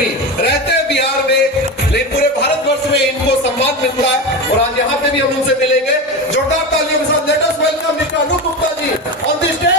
मुख्यमंत्री रहते हैं बिहार में, लेकिन पूरे भारतवर्ष में इनको सम्मान मिलता है और आज यहाँ पे भी हम उनसे मिलेंगे। जोरदार तालियों के साथ let us welcome Mr Anoop Gupta ji on the stage.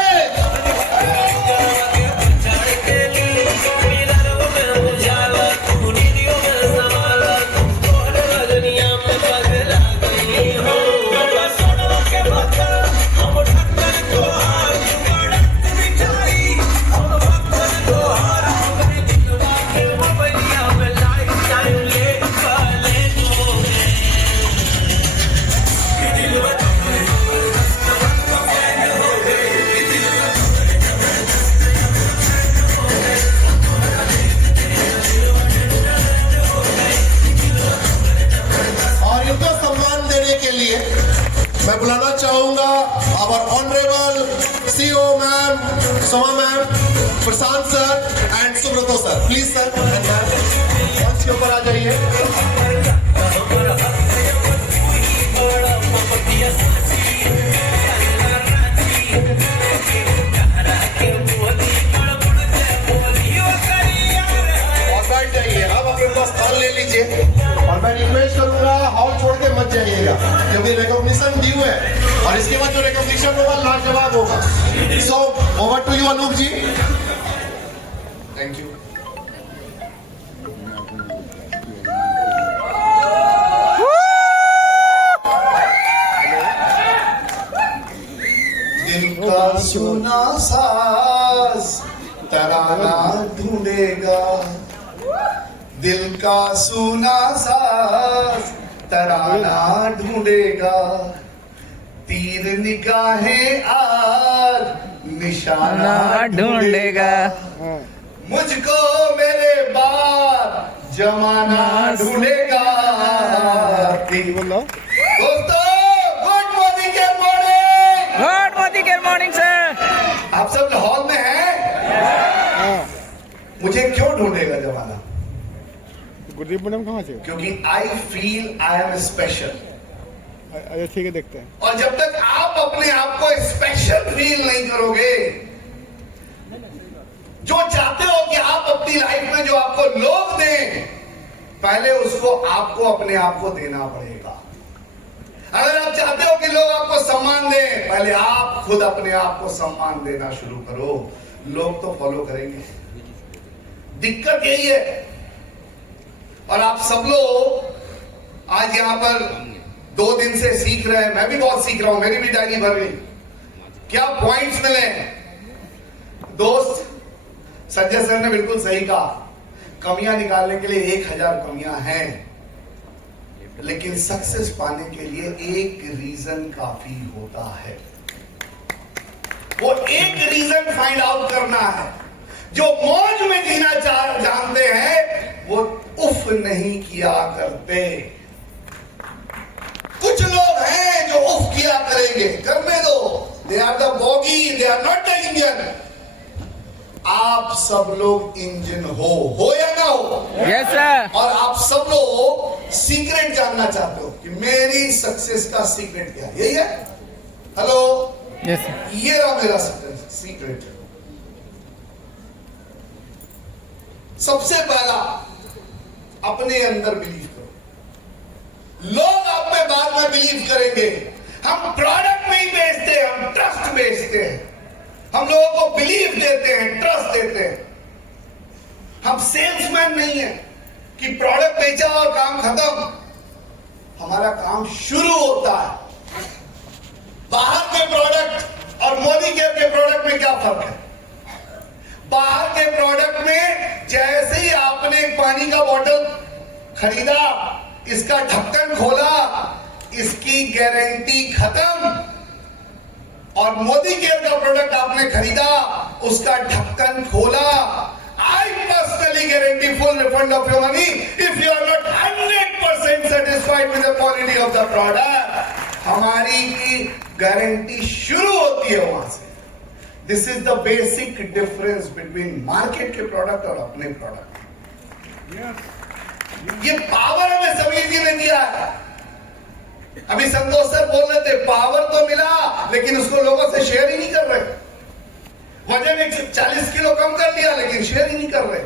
मैं बुलाना चाहूंगा our honourable CO ma'am, Soma ma'am, Prashant sir and Subrato sir. Please sir and ma'am मंच के ऊपर आ जाइए। और बैठ जाइए, अब अपने पास स्थान ले लीजिए और मैं रिक्वेस्ट करूंगा हॉल छोड़ के मत जाइएगा क्योंकि रिकॉग्निशन ड्यू है और इसके बाद जो रिकॉग्निशन होगा लाजवाब होगा। So over to you Anoop ji. Thank you. दिल का सुना साज तराना ढूंढेगा, दिल का सुना साज तराना ढूंढेगा, तीर निगाहें आज निशाना ढूंढेगा, मुझको मेरे बाद जमाना ढूंढेगा। दोस्तों good morning, good morning, good morning, good morning sir. आप सब हॉल में हैं? मुझे क्यों ढूंढेगा जमाना? गुरदीप मैडम कहाँ से? क्योंकि I feel I am special. अच्छा ठीक है, देखते हैं। और जब तक आप अपने आप को स्पेशल फील नहीं करोगे, जो चाहते हो कि आप अपनी लाइफ में जो आपको लोग दें, पहले उसको आपको अपने आप को देना पड़ेगा। अगर आप चाहते हो कि लोग आपको सम्मान दें, पहले आप खुद अपने आप को सम्मान देना शुरू करो, लोग तो फॉलो करेंगे। दिक्कत यही है। और आप सब लोग आज यहां पर 2 दिन से सीख रहे हैं, मैं भी बहुत सीख रहा हूं, मेरी भी डायरी भर गई। क्या पॉइंट्स मिले? दोस्त संजय सर ने बिल्कुल सही कहा, कमियां निकालने के लिए 1000 कमियां हैं, लेकिन सक्सेस पाने के लिए एक रीजन काफी होता है। वो एक रीजन फाइंड आउट करना है। जो मौज में जीना जानते हैं वो उफ नहीं किया करते। कुछ लोग हैं जो उफ किया करेंगे, करने दो, they are the bogie, they are not the engine. आप सब लोग इंजन हो या ना हो? Yes sir. और आप सब लोग सीक्रेट जानना चाहते हो कि मेरी सक्सेस का सीक्रेट क्या है? यही है? Hello, yes sir. ये रहा मेरा सीक्रेट। सबसे पहला अपने अंदर बिलीव करो। लोग आप में बाद में बिलीव करेंगे। हम प्रोडक्ट नहीं बेचते, हम ट्रस्ट बेचते हैं। हम लोगों को बिलीव देते हैं, ट्रस्ट देते हैं। हम सेल्समैन नहीं है कि प्रोडक्ट बेचा और काम खत्म। हमारा काम शुरू होता है। बाहर के प्रोडक्ट और मोदी केयर के प्रोडक्ट में क्या फर्क है? बाहर के प्रोडक्ट में जैसे ही आपने एक पानी का बोतल खरीदा, इसका ढक्कन खोला, इसकी गारंटी खत्म। और मोदी केयर का प्रोडक्ट आपने खरीदा, उसका ढक्कन खोला, I personally guarantee full refund of your money if you are not 100% satisfied with the quality of the product. हमारी की गारंटी शुरू होती है वहां से। This is the basic difference between market के प्रोडक्ट और अपने प्रोडक्ट। ये पावर हमें सभी जी ने दिया है। अभी संतोष सर बोल रहे थे पावर तो मिला, लेकिन उसको लोगों से शेयर ही नहीं कर रहे। वजन 40 किलो कम कर लिया, लेकिन शेयर ही नहीं कर रहे।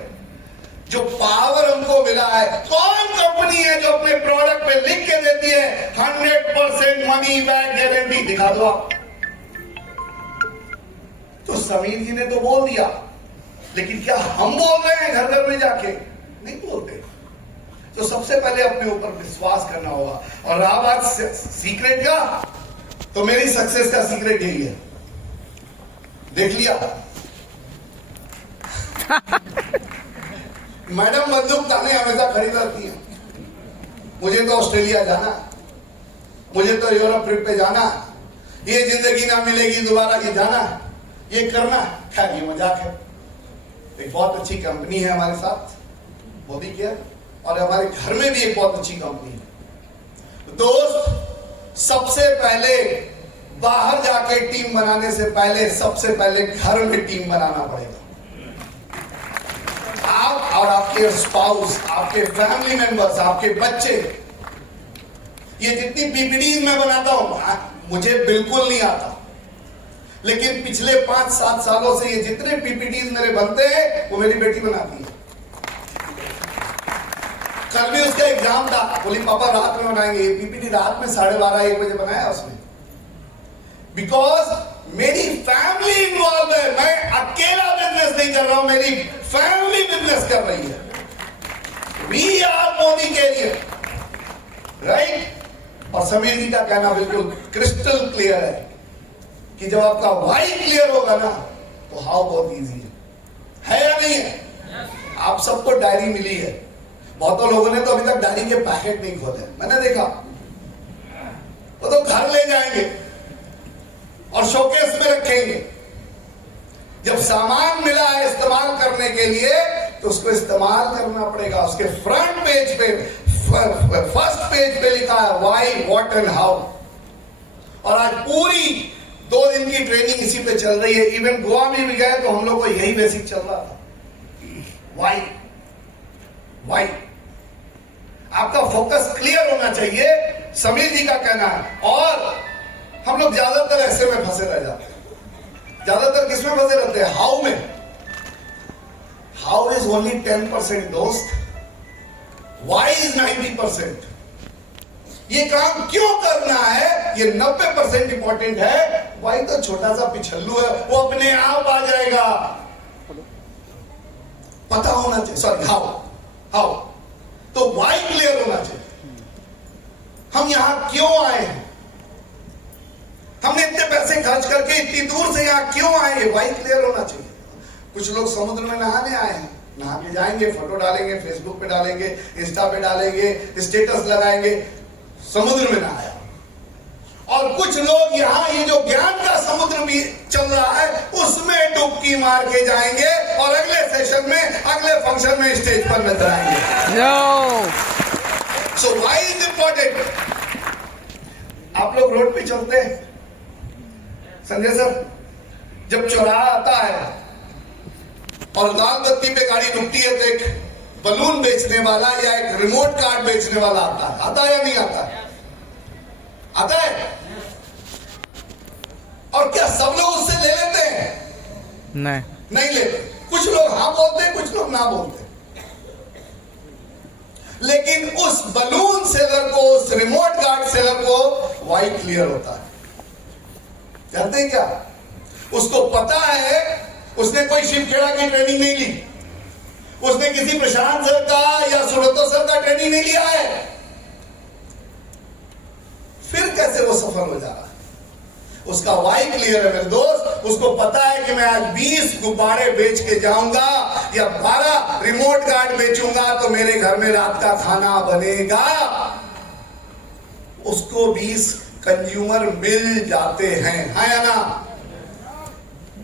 जो पावर हमको मिला है, कौन कंपनी है जो अपने प्रोडक्ट पे लिख के देती है 100% मनी बैक गारंटी? दिखा दो आप। तो समीर जी ने तो बोल दिया, लेकिन क्या हम बोल रहे हैं घर घर में जाके? नहीं बोलते। तो सबसे पहले अपने ऊपर विश्वास करना होगा। और रहा बात सीक्रेट का, तो मेरी सक्सेस का सीक्रेट यही है। देख लिया मैडम बंदूक ताने हमेशा खड़ी रहती है। मुझे तो ऑस्ट्रेलिया जाना, मुझे तो यूरोप ट्रिप पे जाना, ये जिंदगी ना मिलेगी दोबारा की जाना, ये करना। खैर ये मजाक है। एक बहुत अच्छी कंपनी है हमारे साथ, मोदी केयर, और हमारे घर में भी एक बहुत अच्छी कंपनी है। दोस्त, सबसे पहले बाहर जाके टीम बनाने से पहले सबसे पहले घर में टीम बनाना पड़ेगा। आप और आपके स्पाउस, आपके फैमिली मेंबर्स, आपके बच्चे, ये जितनी पीपीडीज मैं बनाता हूं मुझे बिल्कुल नहीं आता, लेकिन पिछले 5-7 सालों से ये जितने पीपीडीज मेरे बनते हैं वो मेरी बेटी बनाती है। कल भी उसका एग्जाम था, बोली पापा रात में बनाएंगे। ये पीपीटी रात में 12:30-1 बजे बनाया उसने, बिकॉज मेरी फैमिली इन्वॉल्व है। मैं अकेला बिजनेस नहीं कर रहा हूं, मेरी फैमिली बिजनेस कर रही है। We are Modi career, right? और समीर जी का कहना बिल्कुल क्रिस्टल क्लियर है कि जब आपका वाई क्लियर होगा ना तो हाउ बहुत इजी है या नहीं है? आप सबको डायरी मिली है, बहुतों लोगों ने तो अभी तक डायरी के पैकेट नहीं खोले, मैंने देखा। वो तो घर ले जाएंगे और शोकेस में रखेंगे। जब सामान मिला है इस्तेमाल करने के लिए तो उसको इस्तेमाल करना पड़ेगा। उसके फ्रंट पेज पे, फर्स्ट पेज पे लिखा है व्हाई, व्हाट एंड हाउ। और आज पूरी 2 दिन की ट्रेनिंग इसी पे चल रही है। इवन गोवा में भी गए तो हम लोग को यही बेसिक चल रहा था, व्हाई व्हाई। आपका फोकस क्लियर होना चाहिए, समीर जी का कहना है। और हम लोग ज्यादातर ऐसे में फंसे रह जाते हैं। ज्यादातर किसमें फंसे रहते हैं? हाउ में। हाउ इज ओनली 10% दोस्त, वाई इज 90%। ये काम क्यों करना है ये 90% इंपॉर्टेंट है। वाई तो छोटा सा पिछल्लू है, वो अपने आप आ जाएगा। पता होना चाहिए, सॉरी हाउ, हाउ। तो वाई क्लियर होना चाहिए। हम यहां क्यों आए हैं, हमने इतने पैसे खर्च करके इतनी दूर से यहां क्यों आए, ये वाई क्लियर होना चाहिए। कुछ लोग समुद्र में नहाने आए हैं, नहा के जाएंगे, फोटो डालेंगे, फेसबुक पे डालेंगे, इंस्टा पे डालेंगे, स्टेटस लगाएंगे, समुद्र में नहाया। और कुछ लोग यहाँ ये जो ज्ञान का समुद्र भी चल रहा है उसमें डुबकी मार के जाएंगे और अगले सेशन में, अगले फंक्शन में स्टेज पर नजर आएंगे। So why is important. आप लोग रोड पे चलते हैं, संजय सर, जब चौराहा आता है और लाल बत्ती पे गाड़ी रुकती है तो एक बलून बेचने वाला या एक रिमोट कार्ड बेचने वाला आता है या नहीं आता? आता है। और क्या सब लोग उससे ले लेते हैं? नहीं लेते। कुछ लोग हाँ बोलते हैं, कुछ लोग ना बोलते। लेकिन उस बलून सेलर को, उस रिमोट गार्ड सेलर को वाई क्लियर होता है। जानते हैं क्या? उसको पता है, उसने कोई शिव खेड़ा की ट्रेनिंग नहीं ली, उसने किसी प्रशांत सर का या सुब्रतो सर का ट्रेनिंग नहीं लिया है, फिर कैसे वो सफल हो जा रहा है? उसका वाई क्लियर है मेरे दोस्त। उसको पता है कि मैं आज 20 गुब्बारे बेच के जाऊंगा या 12 रिमोट गार्ड बेचूंगा तो मेरे घर में रात का खाना बनेगा। उसको 20 कंज्यूमर मिल जाते हैं, हाँ या ना?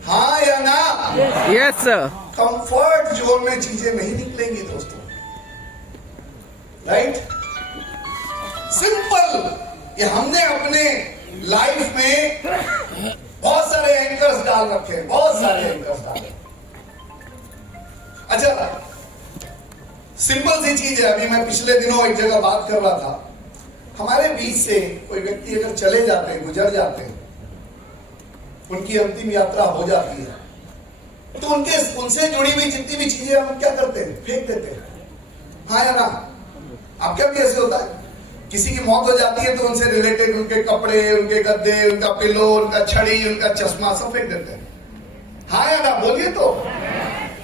हाँ या ना? Yes sir. कंफर्ट जोन में चीजें नहीं निकलेंगी दोस्तों, राइट? सिंपल। ये हमने अपने लाइफ में बहुत सारे एंकर्स डाल रखे हैं, बहुत सारे एंकर्स डाले। अच्छा, सिंपल सी चीज है। अभी मैं पिछले दिनों एक जगह बात कर रहा था, हमारे बीच से कोई व्यक्ति अगर चले जाते हैं, गुजर जाते हैं, उनकी अंतिम यात्रा हो जाती है, तो उनसे जुड़ी हुई जितनी भी चीजें हम क्या करते हैं, फेंक देते हैं। हाँ या ना? आपका भी ऐसे होता है? किसी की मौत हो जाती है तो उनसे रिलेटेड उनके कपड़े, उनके गद्दे, उनका पिलो, उनका छड़ी, उनका चश्मा सब फेंक देते हैं। हाँ या ना? बोलिए तो।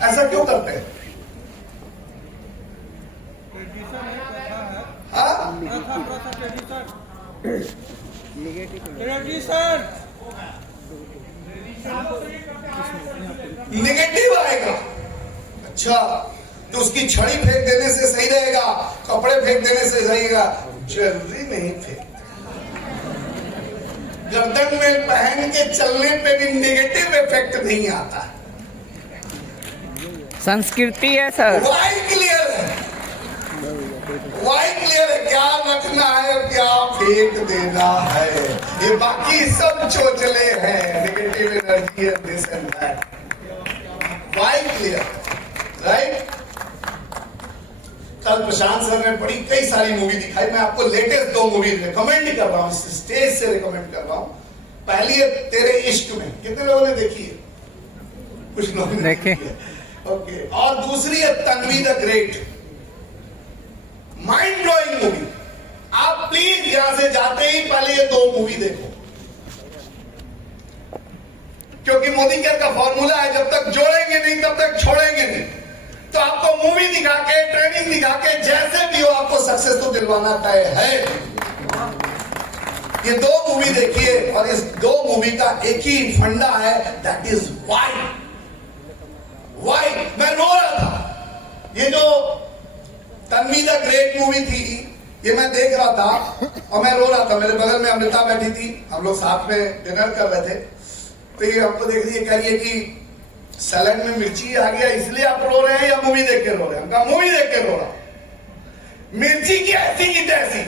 ऐसा क्यों करते हैं? हाँ? नेगेटिव आएगा। अच्छा, तो उसकी छड़ी फेंक देने से सही रहेगा, कपड़े फेंक देने से सही रहेगा, ज्वेलरी नहीं फेंक। गर्दन में पहन के चलने पे भी नेगेटिव इफेक्ट नहीं आता। संस्कृति है सर। वाई क्लियर है, वाई क्लियर है, क्या रखना है और क्या फेंक देना है, ये बाकी सब चोचले हैं, नेगेटिव एनर्जी है, this and that. Why clear, right? कल प्रशांत सर ने बड़ी कई सारी मूवी दिखाई, मैं आपको लेटेस्ट 2 मूवी रिकमेंड कर रहा हूं, स्टेज से रिकमेंड कर रहा हूं। पहली है तेरे इश्क में, कितने लोगों ने देखी है? कुछ लोगों ने देखी है, ओके। और दूसरी है Tanvi the great, mind blowing movie. आप प्लीज यहां से जाते ही पहले ये 2 मूवी देखो, क्योंकि मोदी केयर का फॉर्मूला है, जब तक जोड़ेंगे नहीं तब तक छोड़ेंगे नहीं। तो आपको मूवी दिखा के, ट्रेनिंग दिखा के, जैसे भी हो आपको सक्सेस तो दिलवाना तय है। ये 2 मूवी देखिए, और इस 2 मूवी का एक ही फंडा है, दैट इज वाई। वाई मैं रो रहा था, ये जो तन्वी द ग्रेट मूवी थी, ये मैं देख रहा था और मैं रो रहा था। मेरे बगल में अमृता बैठी थी, हम लोग साथ में डिनर कर रहे थे। तो ये हमको देख रही है, कह रही है कि सैलेड में मिर्ची आ गया इसलिए आप रो रहे हैं या मूवी देख के रो रहे हैं? हम कहा मूवी देख के रो रहा। मिर्ची की ऐसी की तैसी,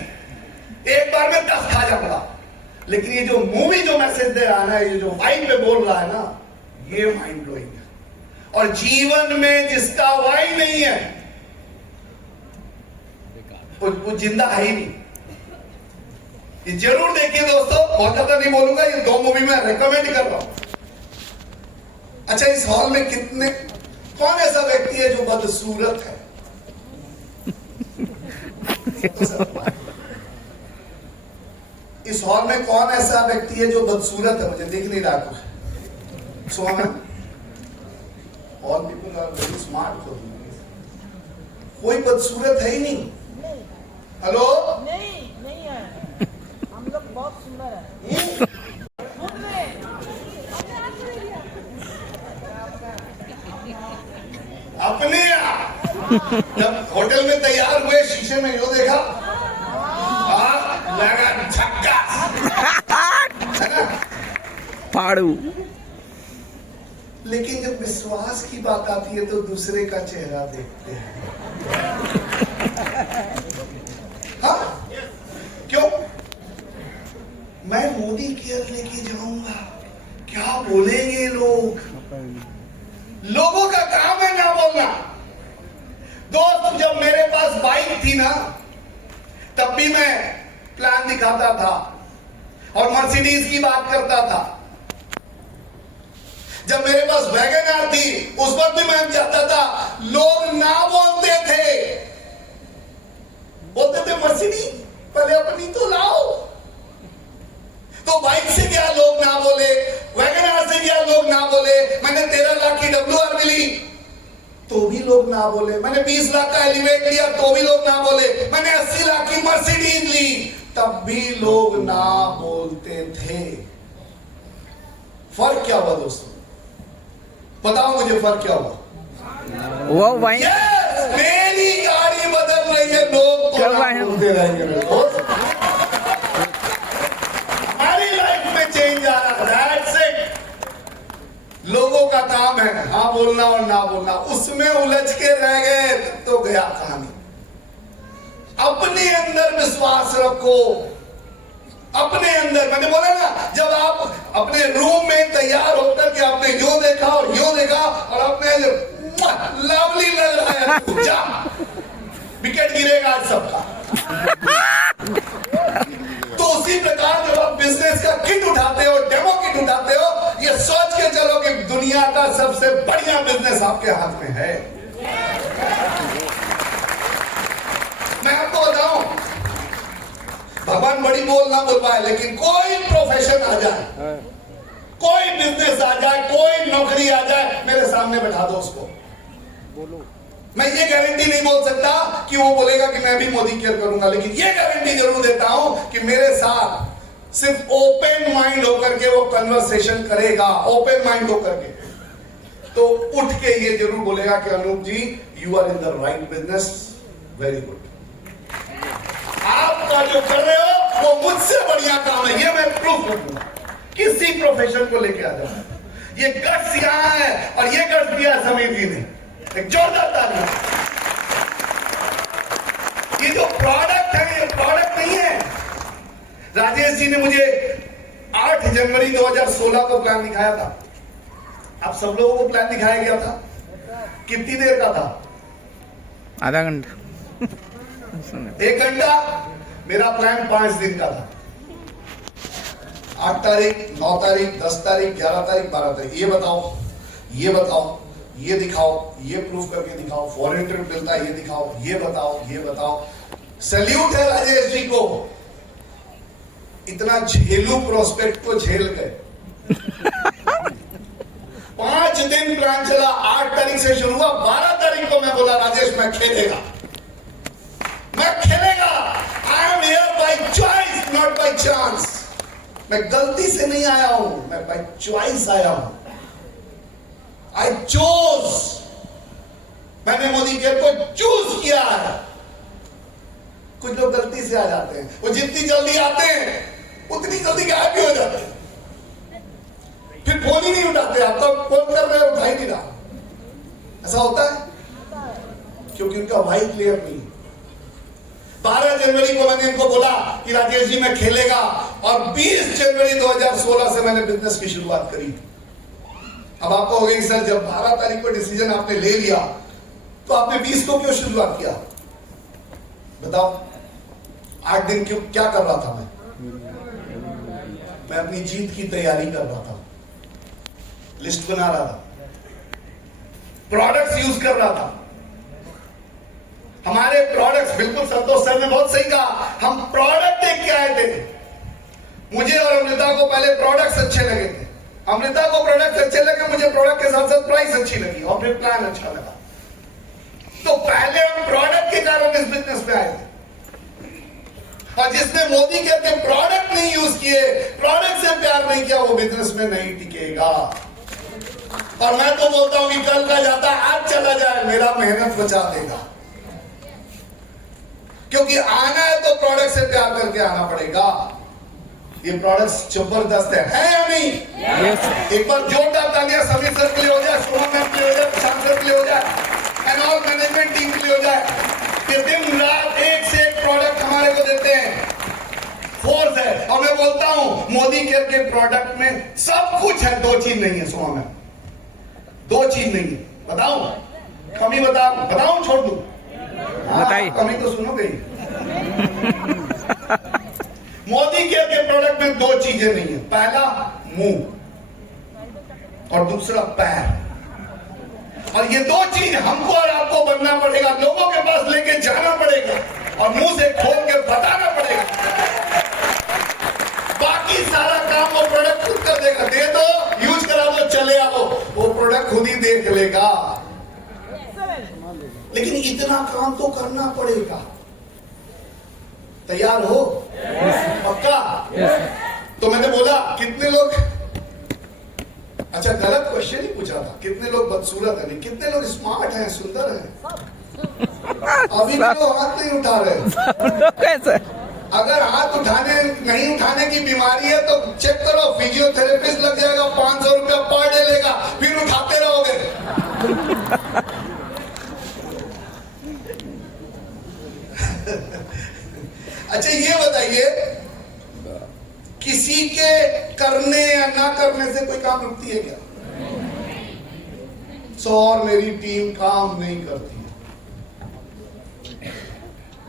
एक बार में 10 खा जाऊंगा, लेकिन ये जो मूवी जो मैसेज दे रहा है, ये जो वाइब पे बोल रहा है ना, ये माइंड ब्लोइंग है। और जीवन में जिसका वाई नहीं है वो जिंदा है ही नहीं। ये जरूर देखिए दोस्तों, बहुत ज्यादा नहीं बोलूंगा, ये 2 मूवी में रिकमेंड कर रहा हूं। अच्छा, इस हॉल में कौन ऐसा व्यक्ति है जो बदसूरत है? इस हॉल में कौन ऐसा व्यक्ति है जो बदसूरत है? मुझे दिख नहीं रहा कुछ। So all people are very smart. कोई बदसूरत है ही नहीं। हेलो? नहीं है, हम लोग बहुत सुंदर है। अपने जब होटल में तैयार हुए, शीशे में यो देखा, लगा झक्का, है ना? फाड़ू। लेकिन जब विश्वास की बात आती है तो दूसरे का चेहरा देखते हैं। हाँ? क्यों? मैं मोदी केयर लेके जाऊंगा, क्या बोलेंगे लोग? लोगों का काम है ना बोलना। दोस्त, जब मेरे पास बाइक थी ना, तब भी मैं प्लान दिखाता था और मर्सिडीज की बात करता था। जब मेरे पास वैगनआर थी, उस वक्त भी मैं चाहता था, लोग ना बोलते थे मर्सिडीज, पहले अपनी तो लाओ। तो बाइक से क्या लोग ना बोले, वैगनआर से क्या लोग ना बोले। मैंने 13 लाख की WR मिली तो भी लोग ना बोले। मैंने 20 लाख का एलिवेट लिया तो भी लोग ना बोले। मैंने 80 लाख की मर्सिडीज ली तब भी लोग ना बोलते थे। फर्क क्या हुआ दोस्तों? बताओ मुझे, फर्क क्या हुआ? वो वही मेरी गाड़ी बदल रही है, लोग तो ना बोलते रहेंगे। हमारी लाइफ में चेंज आ रहा है। That's it। लोगों का काम है हाँ बोलना और ना बोलना, उसमें उलझ के रह गए तो गया कहानी। अपने अंदर विश्वास रखो, अपने अंदर। मैंने बोला ना, जब आप अपने रूम में तैयार होकर के आपने यूं देखा और यूं देखा और अपने लवली लग रहा है, जा विकेट गिरेगा आज सबका। तो उसी प्रकार जब आप बिजनेस का किट उठाते हो, डेमो किट उठाते हो, ये सोच के चलो कि दुनिया का सबसे बढ़िया बिजनेस आपके हाथ में है। मैं आपको बताऊं, भगवान बड़ी बोल ना बोल पाए, लेकिन कोई प्रोफेशन आ जाए, कोई बिजनेस आ जाए, कोई नौकरी आ जाए, मेरे सामने बैठा दो उसको। बोलो। मैं ये गारंटी नहीं बोल सकता कि वो बोलेगा कि मैं भी मोदी केयर करूंगा, लेकिन ये गारंटी जरूर देता हूं कि मेरे साथ सिर्फ ओपन माइंड होकर के वो कन्वर्सेशन करेगा, ओपन माइंड होकर के, तो उठ के ये जरूर बोलेगा कि Anoop ji, you are in the right business, very good. आपका जो कर रहे हो वो मुझसे बढ़िया काम है, ये मैं प्रूफ कर दूंगा। किसी प्रोफेशन को लेके आ जाओ, ये गट्स यहां है, और ये गट्स दिया समीर जी ने, एक जोरदार ताली। ये जो प्रोडक्ट है, ये प्रोडक्ट नहीं है। राजेश जी ने मुझे 8 जनवरी 2016 को प्लान दिखाया था। आप सब लोगों को प्लान दिखाया गया था, कितनी देर का था? आधा घंटा 1 घंटा। मेरा प्लान 5 दिन का था। 8 तारीख, 9 तारीख, 10 तारीख, 11 तारीख, 12 तारीख। ये बताओ, ये बताओ, ये दिखाओ, ये प्रूफ करके दिखाओ, फॉरेन ट्रिप मिलता है, ये दिखाओ, ये बताओ, ये बताओ। सैल्यूट है राजेश जी को, इतना झेलू प्रोस्पेक्ट को झेल गए। 5 दिन प्लान चला, 8 तारीख से शुरू हुआ, 12 तारीख को मैं बोला राजेश मैं खेलेगा, मैं खेलेगा। I am here by choice, not by chance. मैं गलती से नहीं आया हूं, मैं बाय चॉइस आया हूं। आई चोज, मैंने मोदी केयर को चूज किया है। कुछ लोग गलती से आ जाते हैं, वो जितनी जल्दी आते हैं उतनी जल्दी गायब भी हो जाते हैं, फिर फोन ही नहीं उठाते। आप तो फोन कर रहे हो, उठा ही नहीं रहा। ऐसा होता है क्योंकि उनका भाई क्लियर नहीं। 12 जनवरी को मैंने इनको बोला कि राजेश जी मैं खेलेगा, और 20 जनवरी 2016 से मैंने बिजनेस की शुरुआत करी। अब आपको हो गई सर, जब 12 तारीख को डिसीजन आपने ले लिया तो आपने 20 को क्यों शुरुआत किया? बताओ। 8 दिन क्यों, क्या कर रहा था मैं अपनी जीत की तैयारी कर रहा था, लिस्ट बना रहा था, प्रोडक्ट्स यूज कर रहा था। हमारे प्रोडक्ट्स, बिल्कुल संतोष सर ने बहुत सही कहा, हम प्रोडक्ट देख के आए थे। मुझे और अमृता को पहले प्रोडक्ट्स अच्छे लगे थे, अमृता को प्रोडक्ट्स अच्छे लगे, मुझे प्रोडक्ट के साथ साथ प्राइस अच्छी लगी, और फिर प्लान अच्छा लगा। तो पहले हम प्रोडक्ट के कारण इस बिजनेस में आए थे। और जिसने मोदी केयर के प्रोडक्ट नहीं यूज किए, प्रोडक्ट से प्यार नहीं किया, वो बिजनेस में नहीं टिकेगा। और मैं तो बोलता हूं कि कल का जाता आज चला जाए, मेरा मेहनत बचा देगा। क्योंकि आना है तो प्रोडक्ट से प्यार करके आना पड़ेगा। ये प्रोडक्ट्स जबरदस्त है या नहीं? एक बार जोरदार तालियां समीर सर के लिए हो जाए, सोहन मैम के लिए हो जाए, प्रशांत सर के लिए हो जाए, एंड ऑल मैनेजमेंट टीम के लिए हो जाए। कि दिन रात एक से एक प्रोडक्ट हमारे को देते हैं, फोर्स है। और मैं बोलता हूं मोदी केयर के प्रोडक्ट में सब कुछ है, 2 चीज नहीं है सोहन मैम, 2 चीज नहीं है। बताऊं कमी, बताऊं छोड़ दूं? बताइए। कमी तो सुनोगे। मोदी केयर के प्रोडक्ट में 2 चीजें नहीं है, पहला मुंह और दूसरा पैर। और ये 2 चीज हमको और आपको बनना पड़ेगा, लोगों के पास लेके जाना पड़ेगा और मुंह से खोल के बताना पड़ेगा। बाकी सारा काम वो प्रोडक्ट खुद कर देगा। दे दो, यूज करा दो, चले आओ, वो प्रोडक्ट खुद ही देख लेगा। लेकिन इतना काम तो करना पड़ेगा। तैयार हो? पक्का? तो मैंने बोला कितने लोग, अच्छा गलत क्वेश्चन ही पूछा था, कितने लोग बदसूरत हैं, कितने लोग स्मार्ट हैं, सुंदर हैं? अभी भी लोग हाथ नहीं उठा रहे। कैसे? अगर हाथ नहीं उठाने की बीमारी है तो चेक करो, फिजियोथेरेपिस्ट लग जाएगा, 500 रुपया पर डे लेगा, फिर उठाते रहोगे। अच्छा ये बताइए, किसी के करने या ना करने से कोई काम रुकती है क्या? और मेरी टीम काम नहीं करती है।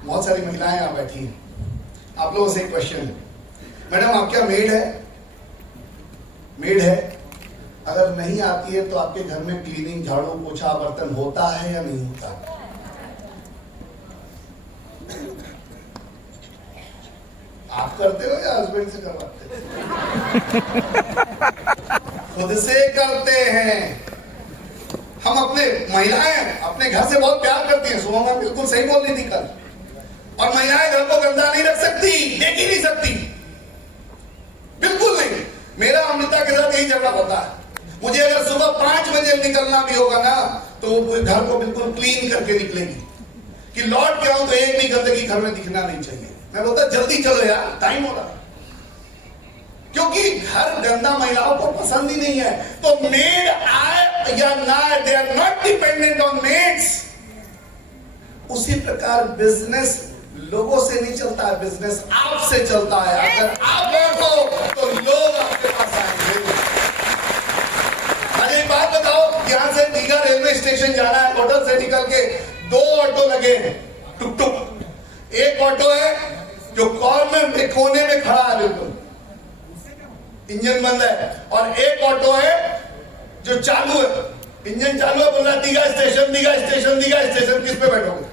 बहुत सारी महिलाएं यहां बैठी हैं। आप लोगों से एक क्वेश्चन है, मैडम आप क्या मेड है? मेड है? अगर नहीं आती है तो आपके घर में क्लीनिंग, झाड़ू, पोछा, बर्तन होता है या नहीं होता? आप करते हो या हस्बैंड से करवाते हो? खुद से करते हैं। हम अपने महिलाएं अपने घर से बहुत प्यार करती हैं। सुबह में बिल्कुल सही बोल रही थी कल। और महिलाएं घर को गंदा नहीं रख सकती, देख ही नहीं सकती, बिल्कुल नहीं। मेरा अमृता के साथ यही झगड़ा होता है। मुझे अगर सुबह 5 बजे निकलना भी होगा ना, तो वो घर को बिल्कुल क्लीन करके निकलेगी कि लौट के आऊं तो एक भी गंदगी घर में दिखना नहीं चाहिए। मैं बोलता जल्दी चलो यार, टाइम हो रहा है। क्योंकि घर गंदा महिलाओं को पसंद ही नहीं है। तो मेड आए या ना आए, they are not dependent on maids. उसी प्रकार बिजनेस लोगों से नहीं चलता है, बिजनेस आपसे चलता है। अगर आप हो तो लोग आपके पास आएंगे। अरे एक बात बताओ, यहां से दीघा रेलवे स्टेशन जाना है, होटल से निकल के 2 ऑटो लगे हैं, टुक टुक। एक ऑटो है जो कॉर्नर में कोने में खड़ा है, बिल्कुल इंजन बंद है, और एक ऑटो है जो चालू है, इंजन चालू है, बोल रहा Digha station, Digha station, Digha station. किस पे बैठोगे?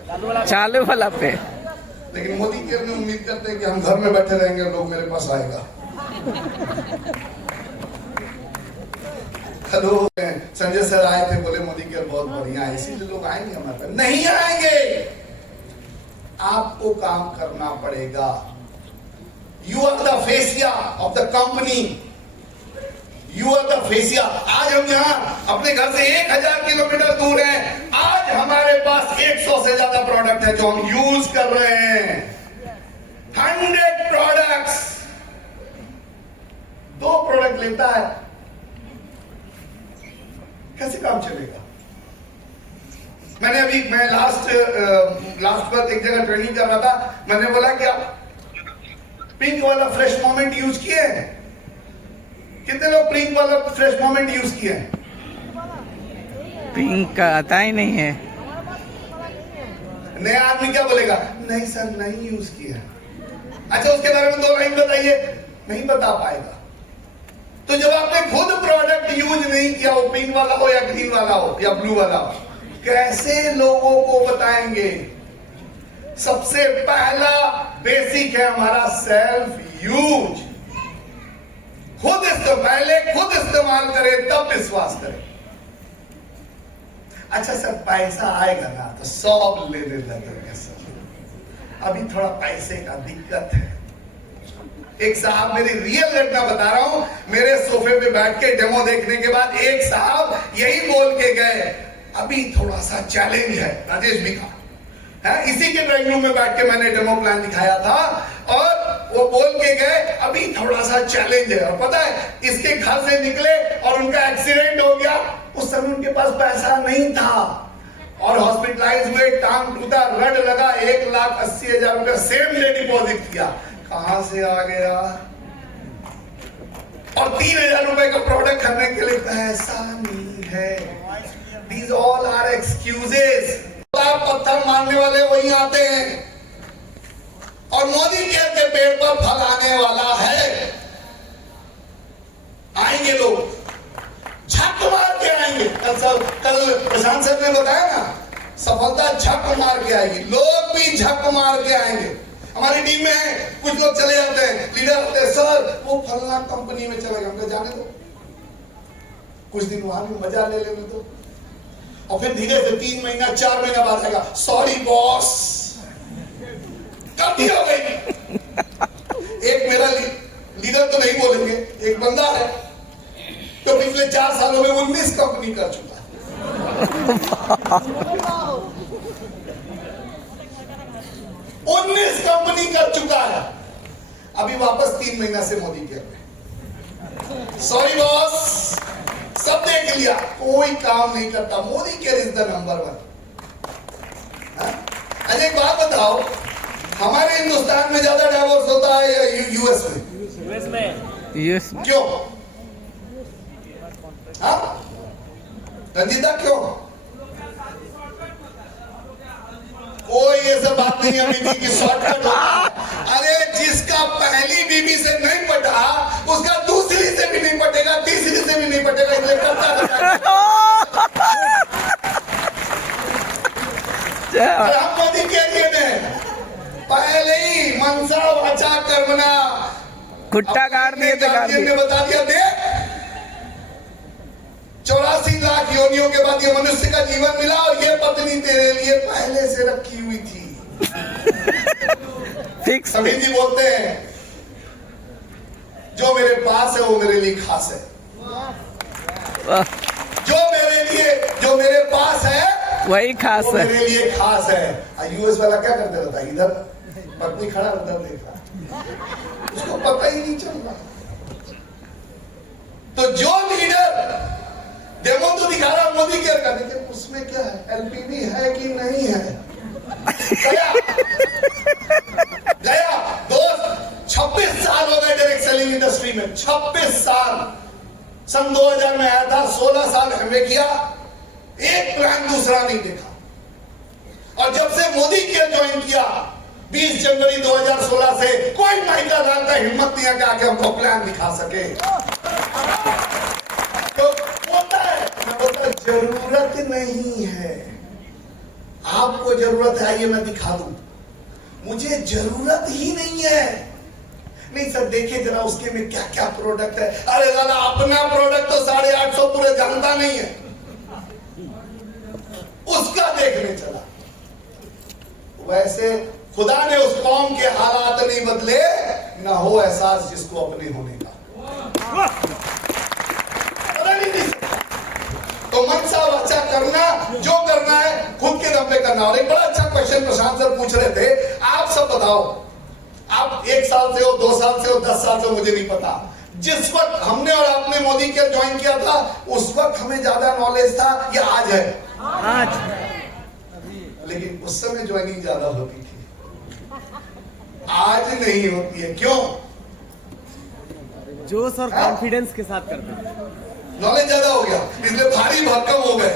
चालू वाला पे। लेकिन मोदी केयर में उम्मीद करते हैं कि हम घर में बैठे रहेंगे, लोग मेरे पास आएगा। हेलो, संजय सर आए थे, बोले मोदी केयर बहुत बढ़िया है, इसीलिए लोग आएंगे हमारे पास। नहीं आएंगे, आपको काम करना पड़ेगा। You are the facia of the company, you are the facia. आज हम यहाँ अपने घर से 1000 किलोमीटर दूर हैं। आज हमारे पास 100 से ज्यादा प्रोडक्ट है जो हम यूज कर रहे हैं। 100 प्रोडक्ट्स। 2 प्रोडक्ट लेता है, कैसे काम चलेगा? मैं लास्ट बार एक जगह ट्रेनिंग कर रहा था। मैंने बोला क्या पिंक वाला फ्रेश मोमेंट यूज किए हैं? कितने लोग पिंक वाला फ्रेश मोमेंट यूज किए हैं? पिंक का आता ही नहीं है। नया आदमी क्या बोलेगा? नहीं सर, नहीं यूज किया। अच्छा, उसके बारे में 2 लाइन बताइए। नहीं बता पाएगा। तो जब आपने खुद प्रोडक्ट यूज नहीं किया हो, पिंक वाला हो या ग्रीन वाला हो या ब्लू वाला हो, कैसे लोगों को बताएंगे? सबसे पहला बेसिक है हमारा सेल्फ यूज। खुद इस्तेमाल करें तब विश्वास करें। अच्छा सर, पैसा आएगा ना तो सब लेने लगेंगे सर। अभी थोड़ा पैसे का दिक्कत है। एक साहब, मेरी रियल घटना बता रहा हूं, मेरे सोफे पे बैठ के डेमो देखने के बाद एक साहब यही बोल के गए, अभी थोड़ा सा चैलेंज है। राजेश भी था, इसी के ड्राइंग रूम में बैठ के मैंने डेमो प्लान दिखाया था, और वो बोल के गए अभी थोड़ा सा चैलेंज है। और पता है, इसके घर से निकले और उनका एक्सीडेंट हो गया। उस समय उनके पास पैसा नहीं था और हॉस्पिटलाइज हुए, टांग टूटा, रड लगा, 1,80,000 रुपया सेम डे डिपॉजिट किया। कहां से आ गया? और 3,000 रुपए का प्रोडक्ट खरीदने के लिए पैसा नहीं है। These all are excuses। पत्थर मारने वाले वही आते हैं। और मोदी केयर के पेड़ पर फल आने वाला है। आएंगे लोग, झक मार के आएंगे। कल प्रशांत सर ने बताया ना, सफलता झक मार के आएगी। लोग भी झक मार के आएंगे। हमारी टीम में है, कुछ लोग चले जाते हैं, लीडर होते हैं, सर वो फलना कंपनी में चले गए, हमको जाने दो, कुछ दिन वहां भी मजा ले लेने दो। और फिर धीरे से 3 महीना 4 महीना बाद आएगा, सॉरी बॉस, गलती हो गई। एक मेरा लीडर तो नहीं बोलेंगे, एक बंदा है तो पिछले 4 सालों में 19 कंपनी कर चुका है। 19 कंपनी कर चुका है। अभी वापस 3 महीना से मोदी केयर में, सॉरी बॉस, सब देख लिया, कोई काम नहीं करता। Modi care is the number 1। अच्छा एक बात बताओ, हमारे हिंदुस्तान में ज्यादा डाइवोर्स होता है या यूएस में? यूएस क्यों? हाँ रंजीता, क्यों? कोई ये सब बात नहीं है कि शॉर्टकट होता है। अरे जिसका पहली बीवी से नहीं पटा, उसका दूसरी से भी नहीं पटेगा, तीसरी से भी नहीं पटेगा, इसलिए करता रहता है। और हम मोदी के लिए ने पहले ही मनसा वाचा कर्मणा खुट्टा काट दिए तो काट ने दिए। बता दिया, देख 84 लाख योनियों के बाद ये मनुष्य का जीवन मिला और ये पत्नी तेरे लिए पहले से रखी हुई थी। फिक्स। समीर जी बोलते हैं जो मेरे पास है वो मेरे लिए खास है, जो मेरे पास है वही खास वो है। मेरे लिए खास है। यूएस वाला क्या करते रहता है, इधर पत्नी खड़ा उधर देखा, उसको पता ही नहीं चल रहा। तो जो लीडर डेमो तो दिखा रहा मोदी केयर का, देखिए उसमें क्या है, एलपीवी है कि नहीं है। गया दोस्त 26 साल हो गए डायरेक्ट सेलिंग इंडस्ट्री में, 26 साल। सन 2000 में आया था, 16 साल हमने किया, एक प्लान दूसरा नहीं देखा। और जब से मोदी केयर ज्वाइन किया 20 जनवरी 2016 से, कोई माइका लाल का हिम्मत नहीं है कि आके हमको प्लान दिखा सके। तो बोलता है, मैं बोलता जरूरत नहीं है, आपको जरूरत है, आइए मैं दिखा दूं। मुझे जरूरत ही नहीं है। नहीं सर देखिए जरा उसके में क्या क्या प्रोडक्ट है। अरे दादा अपना प्रोडक्ट तो 850 पूरे जानता नहीं है, उसका देखने चला। वैसे खुदा ने उस कौम के हालात नहीं बदले, ना हो एहसास जिसको अपने होने का। तो मनसा वाचा करना, जो करना है खुद के दम पे करना। और एक बड़ा अच्छा क्वेश्चन प्रशांत सर पूछ रहे थे, आप सब बताओ, आप 1 साल से हो, 2 साल से हो, 10 साल से, मुझे नहीं पता। जिस वक्त हमने और आपने मोदी केयर ज्वाइन किया था, उस वक्त हमें ज्यादा नॉलेज था या आज है? आज। लेकिन उस समय ज्वाइनिंग ज्यादा होती थी, आज नहीं होती है। क्यों? जोश और कॉन्फिडेंस के साथ करते हैं। नॉलेज ज्यादा हो गया, इसलिए भारी भरकम हो गए।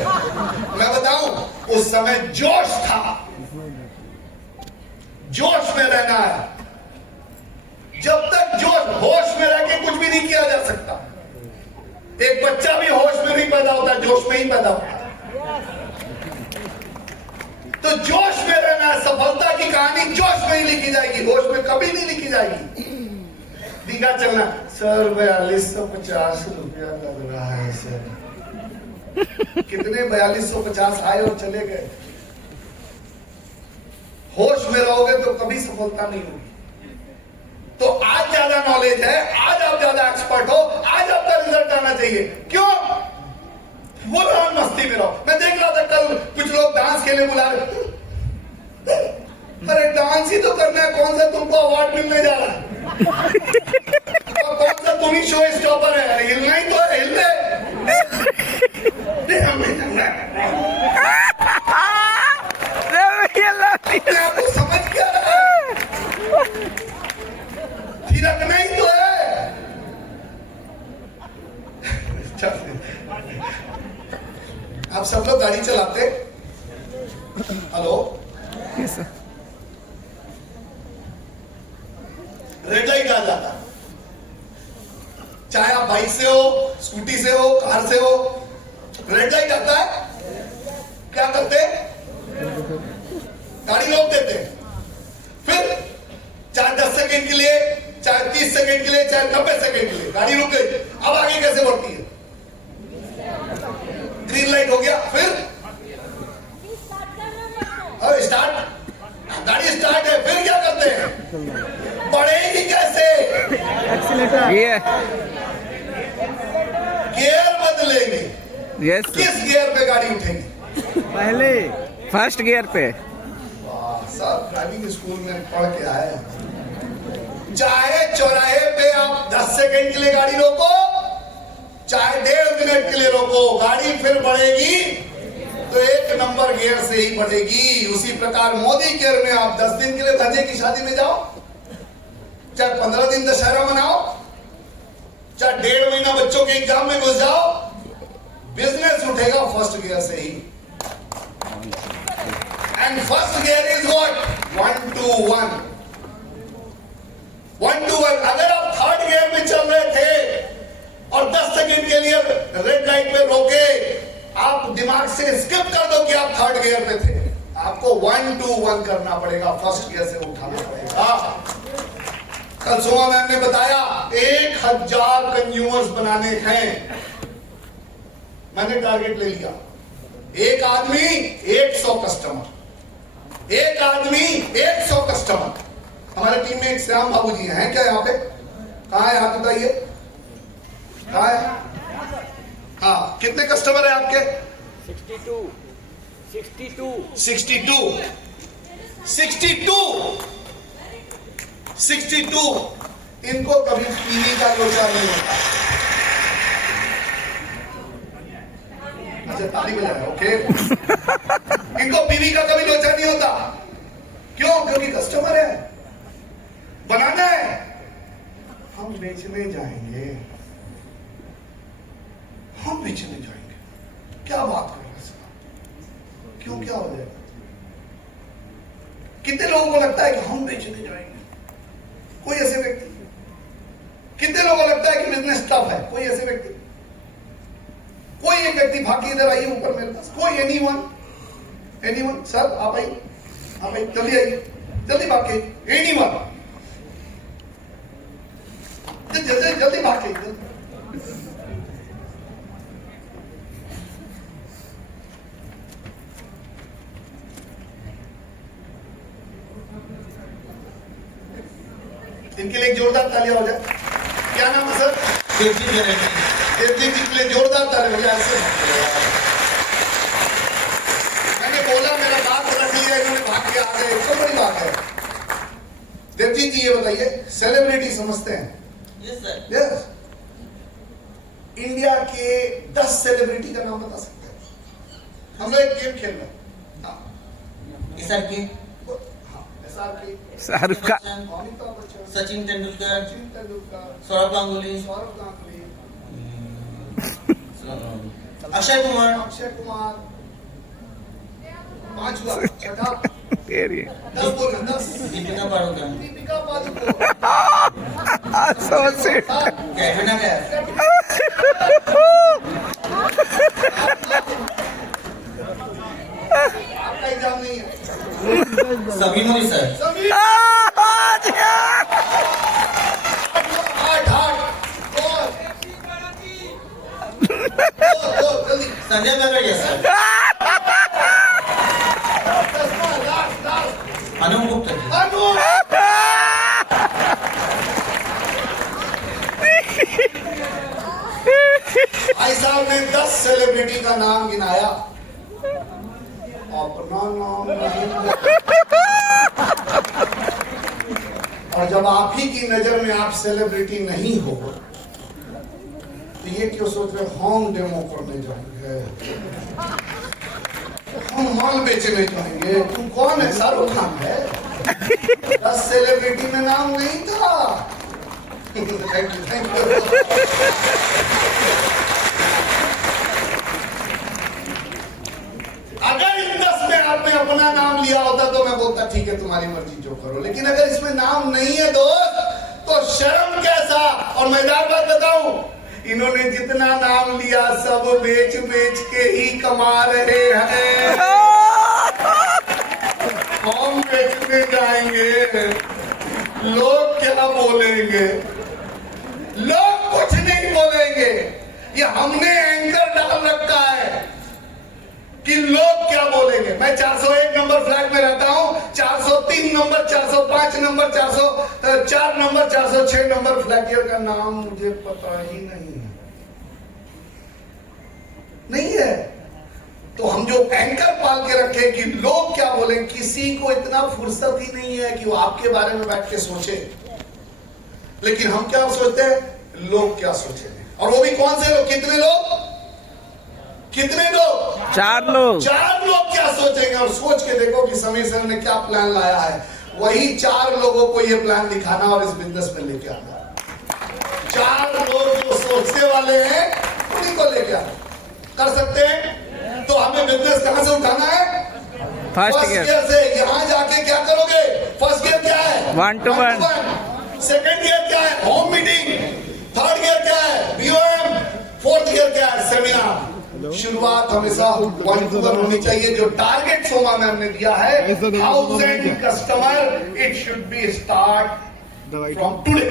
मैं बताऊं, उस समय जोश था, जोश में रहना है। जब तक जोश, होश में रह के कुछ भी नहीं किया जा सकता। एक बच्चा भी होश में नहीं पैदा होता, जोश में ही पैदा होता। तो जोश में रहना है। सफलता की कहानी जोश में ही लिखी जाएगी, होश में कभी नहीं लिखी जाएगी। दिखा चलना, सर 4250 रुपया लग रहा है सर। कितने 4250 आए और चले गए। होश में रहोगे तो कभी सफलता नहीं होगी। तो आज ज्यादा नॉलेज है, आज आप ज्यादा एक्सपर्ट हो, आज आपका रिजल्ट आना चाहिए। क्यों? वो मस्ती में रहो। मैं देख रहा था कल कुछ लोग डांस के लिए बुला रहे। अरे डांस ही तो करना है, कौन सा तुमको अवार्ड मिलने जा रहा है? और कौन सा तुम ही शो स्टॉपर है? हिलना ही तो है, हिलने। आपको समझ क्या रहा है? थिरकना ही तो है। आप सब लोग गाड़ी चलाते? हेलो, रेड लाइट आ जाता, चाहे आप बाइक से हो, स्कूटी से हो, कार से हो, रेड लाइट आता है, क्या करते? गाड़ी रोक देते। फिर चाहे 10 सेकंड के लिए, चाहे 30 सेकंड के लिए, चाहे 90 सेकंड के लिए गाड़ी रुक गई। अब आगे कैसे बढ़ती है? ग्रीन लाइट हो गया, फिर स्टार्ट, गाड़ी स्टार्ट है, फिर क्या करते हैं? बढ़ेगी कैसे? ये गियर बदलेंगे। यस किस गियर पे गाड़ी उठेगी? पहले फर्स्ट गियर पे। सब ड्राइविंग स्कूल में पढ़ के आए हैं। चाहे चौराहे पे आप 10 सेकंड के लिए गाड़ी रोको, चाहे 1.5 मिनट के लिए रोको, गाड़ी फिर बढ़ेगी तो 1 नंबर गियर से ही बढ़ेगी। उसी प्रकार मोदी केयर में आप 10 दिन के लिए भंजे की शादी में जाओ, चाहे 15 दिन दशहरा मनाओ, चाहे 1.5 महीना बच्चों के एग्जाम में घुस जाओ, बिजनेस उठेगा फर्स्ट गियर से ही। And first gear is what? 1 to 1. 1 to 1. अगर आप 3rd गियर में चल रहे थे और 10 सेकंड के लिए रेड लाइट पे रोके, आप दिमाग से स्किप कर दो कि आप थर्ड गियर पे थे। आपको 1 2 1 करना पड़ेगा, फर्स्ट गियर से उठाना पड़ेगा। कल सुबह मैम ने बताया 1000 कंज्यूमर्स बनाने हैं। मैंने टारगेट ले लिया, एक आदमी 100 कस्टमर, एक आदमी 100 कस्टमर। हमारे टीम में एक श्याम बाबू जी हैं क्या यहाँ पे? कहाँ है? हाथ बताइए, कहाँ है? हाँ, कितने कस्टमर है आपके? 62। इनको कभी पीवी का लोचा नहीं होता। अच्छा, ताली बजाए, ओके। इनको पीवी का कभी लोचा नहीं होता। क्यों? क्योंकि कस्टमर है, बनाना है। हम बेचने जाएंगे, हम बेचने जाएंगे। क्या बात कर रहे हैं? क्यों, क्या हो जाएगा? कितने लोगों को लगता है कि हम बेचने जाएंगे? कोई ऐसे व्यक्ति? कितने लोगों को लगता है कि बिजनेस टफ है? कोई ऐसे व्यक्ति? कोई एक व्यक्ति भाग के इधर आइए ऊपर मेरे पास। कोई एनीवन सर, आप आइए, आप आइए, जल्दी आइए, जल्दी भाग के। एनीवन, जल्दी भाग के। इनके लिए एक जोरदार तालियां हो जाए। क्या नाम है सर? देवजीत जी के लिए जोरदार तालियां हो जाए। ऐसे मैंने बोला, मेरा बात रख लिया, इन्होंने भाग के आ गए, तो बड़ी बात है। देवजीत जी ये बताइए, सेलिब्रिटी समझते हैं? Yes sir. यस। इंडिया के 10 सेलिब्रिटी का नाम बता सकते हैं? हम लोग एक गेम खेल रहे हैं। हाँ। सर की शाहरुख खान, अमिताभ बच्चन, सचिन तेंदुलकर, सौरभ गांगुली, गांगुली, अक्षय कुमार, 5 हुआ, छठा, एरिए 10 बोलना, 10। दीपिका पादुकोण, दीपिका पादुकोण, एसोसिएट, कैटरीना कैफ, आपका एग्जाम नहीं है। सभी नोई सर, सभी 8 जल्दी। संजय बगड़िया सर, अनूप गुप्ता जी, भाई साहब ने 10 सेलिब्रिटी का नाम गिनाया, अपना नाम नहीं। और जब आप ही की नजर में आप सेलिब्रिटी नहीं हो तो ये क्यों सोच रहे हम डेमो करने जाएंगे, हम माल बेचने जाएंगे? तुम कौन है? शाहरुख खान है? 10 सेलिब्रिटी में नाम नहीं था। Thank you. अगर इन 10 में आपने अपना नाम लिया होता तो मैं बोलता ठीक है, तुम्हारी मर्जी जो करो। लेकिन अगर इसमें नाम नहीं है दोस्त, तो शर्म कैसा। और मैं बात बताऊं, इन्होंने जितना नाम लिया सब बेच बेच के ही कमा रहे हैं। हम बेचने जाएंगे, लोग क्या बोलेंगे? लोग कुछ नहीं बोलेंगे। ये हमने एंकर डाल रखा है कि लोग क्या बोलेंगे। मैं 401 नंबर फ्लैट में रहता हूं, 403 नंबर, 405 नंबर, 404 नंबर, 406 नंबर फ्लैटियर का नाम मुझे पता ही नहीं है। तो हम जो एंकर पाल के रखे कि लोग क्या बोले, किसी को इतना फुर्सत ही नहीं है कि वो आपके बारे में बैठ के सोचे। लेकिन हम क्या सोचते हैं? लोग क्या सोचेंगे। और वो भी कौन से लोग? कितने लोग? 4 लोग। 4 लोग क्या सोचेंगे। और सोच के देखो कि समीर सर ने क्या प्लान लाया है। वही 4 लोगों को ये प्लान दिखाना और इस बिजनेस में लेके आना। 4 लोग जो सोचने वाले हैं उन्हीं को लेके आना। कर सकते हैं? तो हमें बिजनेस कहां से उठाना है? फर्स्ट गियर से। यहां जाके क्या करोगे? फर्स्ट गियर क्या है? 1 to 1। सेकंड गियर क्या है? Home meeting. थर्ड गियर क्या है? BOM। फोर्थ गियर गया सेमिनार, शुरुआत हमेशा 1 to 1 होनी चाहिए। जो टारगेट सोमा मैम ने दिया है 1000 customer, it should be start from today.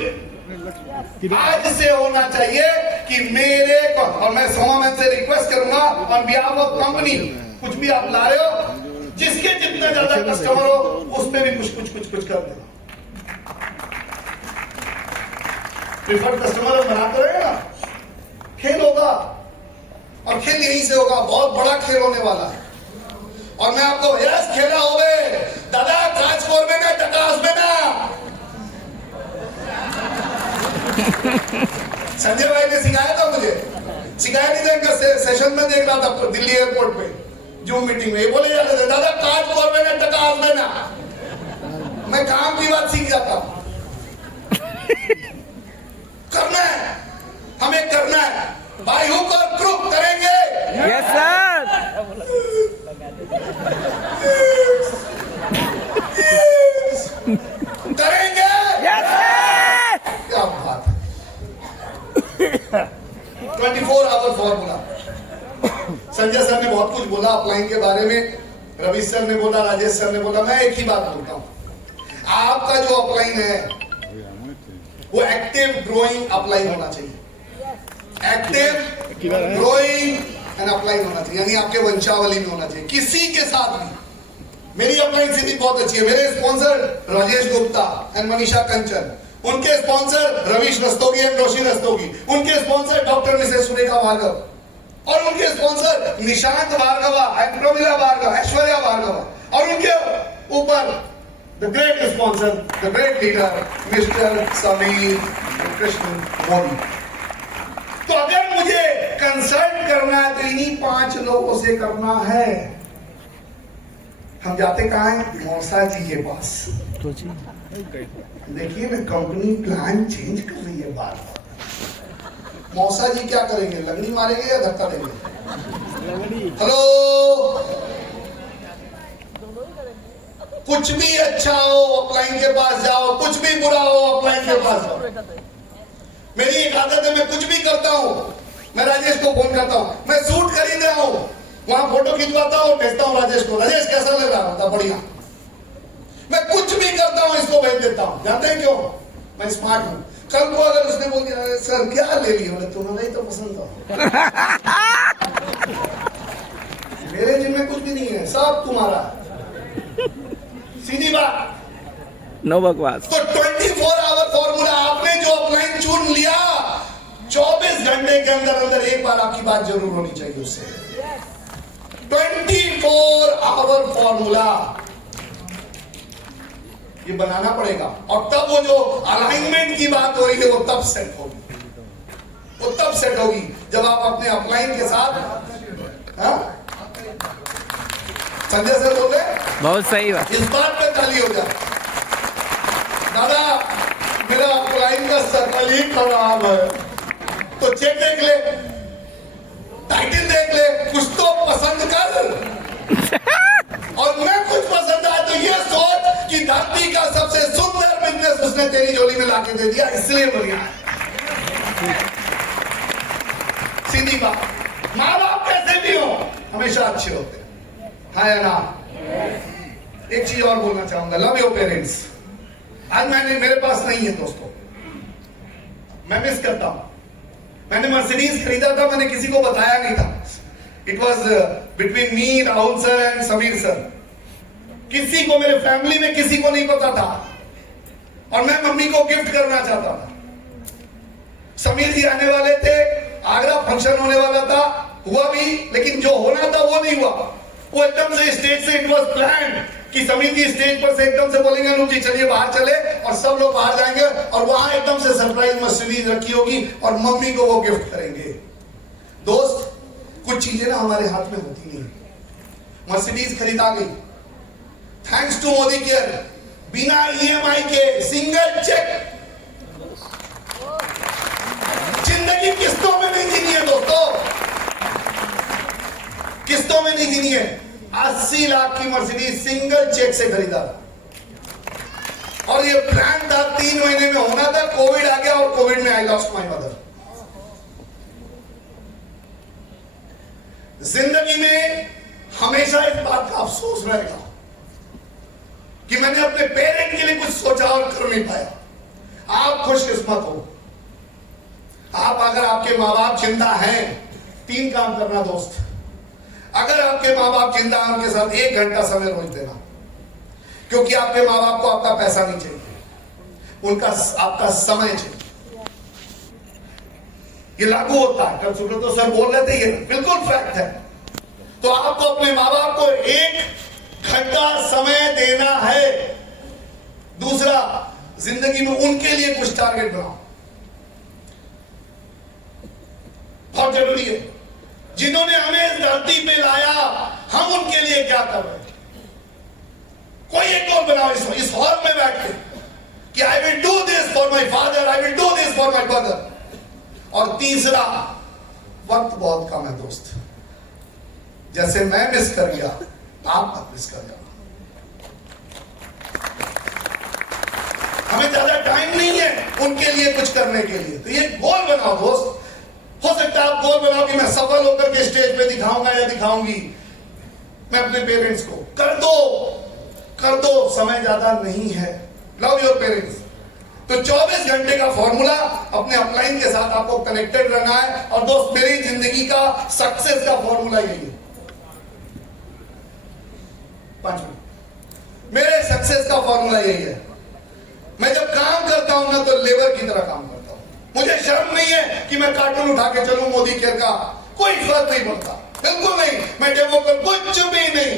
आज से होना चाहिए कि मेरे को, और मैं सोमा मैम से रिक्वेस्ट करूंगा ऑन बिहाफ ऑफ कंपनी, कुछ भी आप ला रहे हो, जिसके जितना ज्यादा कस्टमर हो उस पे भी कुछ कर देना। प्रिफर्ड कस्टमर बनाते रहे ना, खेल होगा, और खेल यहीं से होगा, बहुत बड़ा खेल होने वाला है। और मैं आपको यस खेला हो गए दादा, काज कोर में ना, टकास में ना। संजय भाई ने सिखाया था मुझे, सिखाया नहीं था, इनका सेशन में देख रहा था दिल्ली एयरपोर्ट पे जूम मीटिंग में, ये बोले जाते थे दादा काज कोर में ना, टकास में ना। मैं काम की बात सीख जाता हूं। करना है, हमें करना है, बाय हुक और क्रुक करेंगे। Yes sir. करेंगे। Yes sir. क्या बात है। 24 आवर फॉर्मूला। संजय सर ने बहुत कुछ बोला अपलाइन के बारे में, रवि सर ने बोला, राजेश सर ने बोला, मैं एक ही बात बोलता हूं, आपका जो अपलाइन है वो एक्टिव ग्रोइंग अपलाइन होना चाहिए। एक्टिव ग्रोइंग एंड अपलाइन होना चाहिए, यानी आपके वंशावली में होना चाहिए, किसी के साथ भी। मेरी अपलाइन स्थिति बहुत अच्छी है। मेरे स्पॉन्सर राजेश गुप्ता एंड मनीषा कंचन, उनके स्पॉन्सर रवीश रस्तोगी एंड रोशी रस्तोगी, उनके sponsor doctor Mrs Surekha Bhargav, और उनके स्पॉन्सर निशांत भार्गवा एंड प्रमिला भार्गव, ऐश्वर्या भार्गवा, और उनके ऊपर the great sponsor, the great leader Mr Sameer Krishna Modi. तो अगर मुझे कंसल्ट करना है तो इन्हीं 5 लोगों से करना है। हम जाते कहां हैं? मौसा जी के पास। देखिए ना, कंपनी प्लान चेंज कर रही है बार बार। मौसा जी क्या करेंगे? लगनी मारेंगे या धक्का देंगे? हेलो, कुछ भी अच्छा हो अपलाइन के पास जाओ, कुछ भी बुरा हो अपलाइन के पास जाओ। मेरी एक आदत है, मैं कुछ भी करता हूं, मैं राजेश को फोन करता हूं। मैं सूट खरीद रहा हूं, वहां फोटो खिंचवाता हूं, भेजता हूं राजेश को, राजेश कैसा लग रहा होता? बढ़िया। मैं कुछ भी करता हूं, इसको भेज देता हूं। जानते हैं क्यों? मैं स्मार्ट हूं। कल को अगर उसने बोल दिया सर क्या ले लिया, बोले तुम्हें नहीं तो पसंद था। मेरे जिम में कुछ भी नहीं है, सब तुम्हारा। सीधी बात, नो बकवास। तो 24 आवर फॉर्मूला, आपने जो अपलाइन चुन लिया, 24 घंटे के अंदर अंदर एक बार आपकी बात जरूर होनी चाहिए उससे। 24 आवर फॉर्मूला ये बनाना पड़ेगा, और तब वो जो अलाइनमेंट की बात हो रही है वो तब सेट होगी, वो तब सेट होगी जब आप अपने अपलाइन के साथ। हाँ? संजय सर बोल रहे, बहुत सही बात। इस बात पे ताली हो जाए। दादा मेरा अपलाइन का सर्कल ही खराब है, तो चेक देख ले, टाइटल देख ले, कुछ तो पसंद कर। और मैं कुछ पसंद आया तो ये सोच कि धरती का सबसे सुंदर बिजनेस उसने तेरी झोली में लाके दे दिया, इसलिए बढ़िया है। सीधी बात, माँ बाप कैसे भी हो हमेशा अच्छे होते हैं, हाँ या ना? एक चीज और बोलना चाहूंगा, लव योर पेरेंट्स। आज मेरे पास नहीं है दोस्तों, मैं मिस करता हूं। मैंने मर्सिडीज खरीदा था, मैंने किसी को बताया नहीं था। It was between me, Rahul sir and Sameer sir. किसी को, मेरे फैमिली में किसी को नहीं पता था, और मैं मम्मी को गिफ्ट करना चाहता था। समीर जी आने वाले थे, आगरा फंक्शन होने वाला था, हुआ भी, लेकिन जो होना था वो नहीं हुआ। वो एकदम से स्टेज से, इट वॉज प्लान कि समीर जी स्टेज पर से एकदम से बोलेंगे अनुप जी चलिए बाहर चले, और सब लोग बाहर जाएंगे, और वहां एकदम से सरप्राइज मर्सिडीज रखी होगी और मम्मी को वो गिफ्ट करेंगे। दोस्त, कुछ चीजें ना हमारे हाथ में होती नहीं। मर्सिडीज खरीदा गई, थैंक्स टू मोदी केयर, बिना ईएमआई के, सिंगल चेक। जिंदगी किस्तों में नहीं जीनी है दोस्तों, किस्तों में नहीं जीनी है। 80 लाख की मर्सिडीज सिंगल चेक से खरीदा, और ये प्लान था 3 महीने में होना था। कोविड आ गया, और कोविड में आई लॉस्ट माय मदर। जिंदगी में हमेशा इस बात का अफसोस रहेगा कि मैंने अपने पेरेंट के लिए कुछ सोचा और कर नहीं पाया। आप खुशकिस्मत हो। आप अगर आपके माँ बाप जिंदा हैं, 3 काम करना दोस्त। अगर आपके माँ बाप जिंदा हैं, उनके साथ 1 घंटा समय रोज देना, क्योंकि आपके माँ बाप को आपका पैसा नहीं चाहिए, उनका आपका समय चाहिए। ये लागू होता है। कल सुब्रत तो सर बोल रहे थे, ये बिल्कुल फैक्ट है। तो आपको अपने माँ बाप को 1 घंटा समय देना है। दूसरा, जिंदगी में उनके लिए कुछ टारगेट बनाओ, बहुत जरूरी है। जिन्होंने हमें इस धरती पे लाया, हम उनके लिए क्या कर रहे हैं? कोई एक गोल बनाओ इस हॉल में बैठ के कि I will do this for my father, I will do this for my mother. और तीसरा, वक्त बहुत कम है दोस्त। जैसे मैं मिस कर गया, आप मत मिस कर जाना। हमें ज्यादा टाइम नहीं है उनके लिए कुछ करने के लिए। तो ये गोल बनाओ दोस्त। हो सकता है आप गोल बनाओ कि मैं सफल होकर के स्टेज पे दिखाऊंगा या दिखाऊंगी मैं अपने पेरेंट्स को। कर दो, समय ज्यादा नहीं है। Love your parents. तो 24 घंटे का फॉर्मूला अपने अपलाइन के साथ आपको कनेक्टेड रहना है। और दोस्त, मेरी जिंदगी का सक्सेस का फॉर्मूला यही है। 5 मिनट। मेरे सक्सेस का फॉर्मूला यही है। मैं जब काम करता हूं ना, तो लेबर की तरह काम करता हूं। मुझे शर्म नहीं है कि मैं कार्टून उठा के चलूं मोदी केयर का, कोई फर्क नहीं पड़ता, बिल्कुल नहीं। मैं डेमो कर कुछ भी नहीं।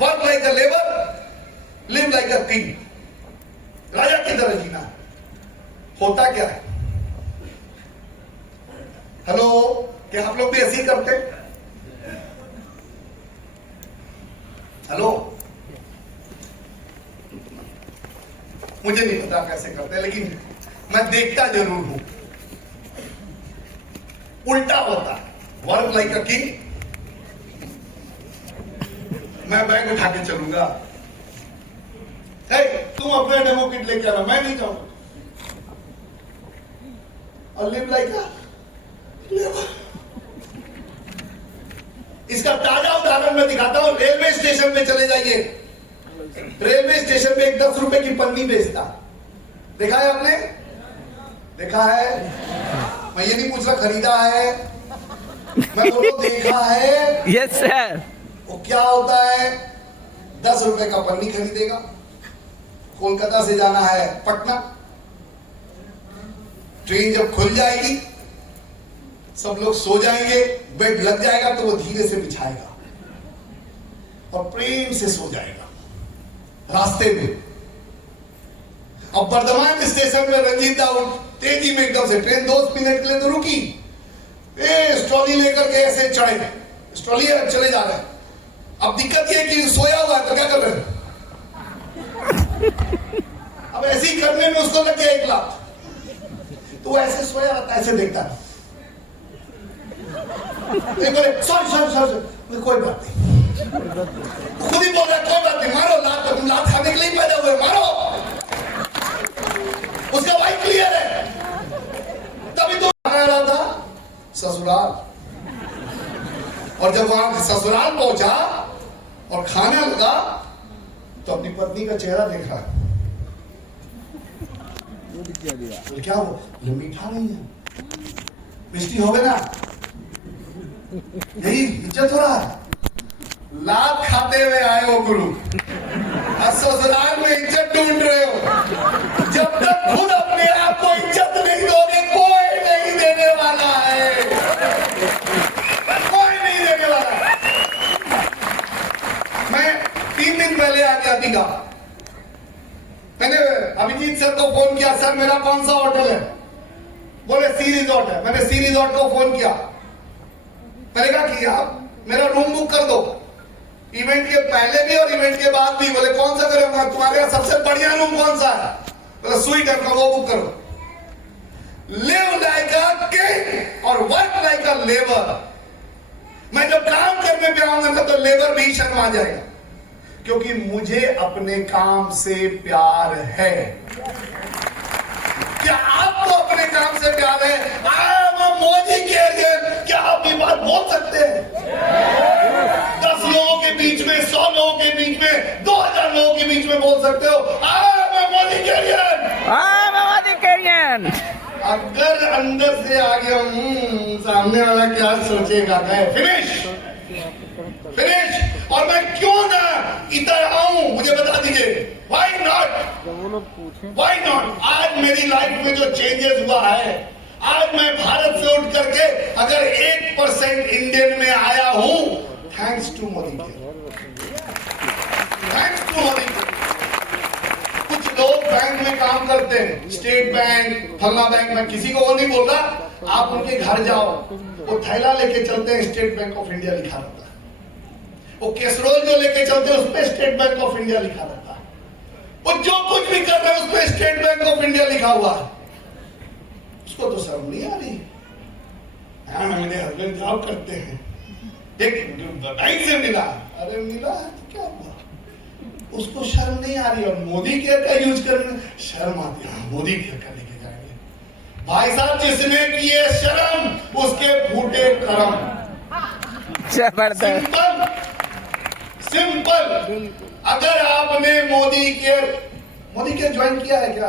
Work like a labour, live like a king. राजा की तरह जीना है। होता क्या है? हेलो, क्या आप लोग भी ऐसे ही करते? हेलो, मुझे नहीं पता कैसे करते, लेकिन मैं देखता जरूर हूं। उल्टा होता है। वर्क लाइक अ किंग, मैं बैग उठा के चलूंगा। तुम अपना डेमो किट लेके आना, मैं नहीं जाऊंगा। और लिव लाइक अ लेबर। इसका ताजा उदाहरण मैं दिखाता हूं। रेलवे स्टेशन पे चले जाइए। रेलवे स्टेशन पे एक 10 रुपए की पन्नी बेचता, देखा है आपने? देखा है? मैं ये नहीं पूछ रहा खरीदा है, मैं बोलो देखा है। Yes sir. वो क्या होता है? 10 रुपए का पन्नी खरीदेगा। कोलकाता से जाना है पटना। ट्रेन जब खुल जाएगी, सब लोग सो जाएंगे, बेड लग जाएगा, तो वो धीरे से बिछाएगा और प्रेम से सो जाएगा रास्ते में। अब बर्धमान स्टेशन में रंजीत दाऊ तेजी में एकदम से ट्रेन 2 मिनट के लिए तो रुकी, ट्रॉली लेकर के ऐसे चढ़े, ट्रॉली चले जा रहे हैं। अब दिक्कत ये कि सोया हुआ है, तो क्या कर रहे हैं? अब ऐसे ही करने में उसको लग गया 1 लाख। तो ऐसे सोया रहता है, ऐसे देखता है। बोले सॉरी, कोई बात नहीं। खुद ही बोल रहा है कोई बात नहीं, मारो लात, तुम लात खाने के लिए पैदा हुए, मारो। उसका भाई क्लियर है। तभी तो आ रहा था ससुराल, और जब वहां ससुराल पहुंचा और खाने लगा, तो अपनी पत्नी का चेहरा देख रहा है। तो क्या वो मीठा नहीं है, मिष्टी हो गए ना, यही इज्जत हो रहा है। लात खाते हुए आए हो गुरु, और ससुराल में इज्जत ढूंढ रहे हो। जब तक खुद अपने आप को इज्जत नहीं दोगे, कोई नहीं देने वाला है, कोई नहीं देने वाला है। मैं 3 दिन पहले आ गया दिखा, मैंने अभिजीत सर को फोन किया, सर मेरा कौन सा होटल है? बोले सी रिजॉर्ट है। मैंने सी रिजॉर्ट को फोन किया, मैंने कहा कि आप मेरा रूम बुक कर दो, इवेंट के पहले भी और इवेंट के बाद भी। बोले कौन सा करूंगा? तुम्हारे यहाँ सबसे बढ़िया रूम कौन सा है? बोले स्वीट है, वो बुक करो। लिव लाइक अ किंग और वर्क लाइक अ लेबर। मैं जब काम करने पे आऊंगा ना, तो लेबर भी शर्मा जाएगा, क्योंकि मुझे अपने काम से प्यार है। क्या आपको अपने काम से प्यार है? आई एम मोदी के क्या आप ये बात बोल सकते हैं? 10 लोगों के बीच में, 100 लोगों के बीच में, 2000 लोगों के बीच में बोल सकते हो मैं मोदी के मोदी केरियन। अगर अंदर से आ गया सामने वाला क्या सोचेगा? मैं फिनिश। और मैं क्यों ना इधर आऊं, मुझे बता दीजिए। Why not? आज मेरी लाइफ में जो चेंजेस हुआ है, आज मैं भारत से उठ करके अगर 1% इंडियन में आया हूं, थैंक्स टू मोदी। कुछ लोग बैंक में काम करते हैं, स्टेट बैंक, फला बैंक, मैं किसी को वो नहीं बोल रहा। आप उनके घर जाओ, वो थैला लेके चलते हैं, स्टेट बैंक ऑफ इंडिया लिखा रहता है। वो कैसरोल जो लेके चलते हैं, उस पर स्टेट बैंक ऑफ इंडिया लिखा रहता है। वो जो कुछ भी कर रहे हैं, उस पर स्टेट बैंक ऑफ इंडिया लिखा हुआ है। उसको तो शर्म नहीं आ रही। मेरे हस्बैंड जॉब करते हैं, एक बैंक से मिला, अरे मिला तो क्या हुआ? उसको शर्म नहीं आ रही। और मोदी केयर का यूज करने शर्म आती है। मोदी केयर का लेके जाएंगे। भाई साहब, जिसने किए शर्म, उसके फूटे कर्म। जबरदस्त। सिंपल। अगर आपने मोदी केयर ज्वाइन किया है क्या?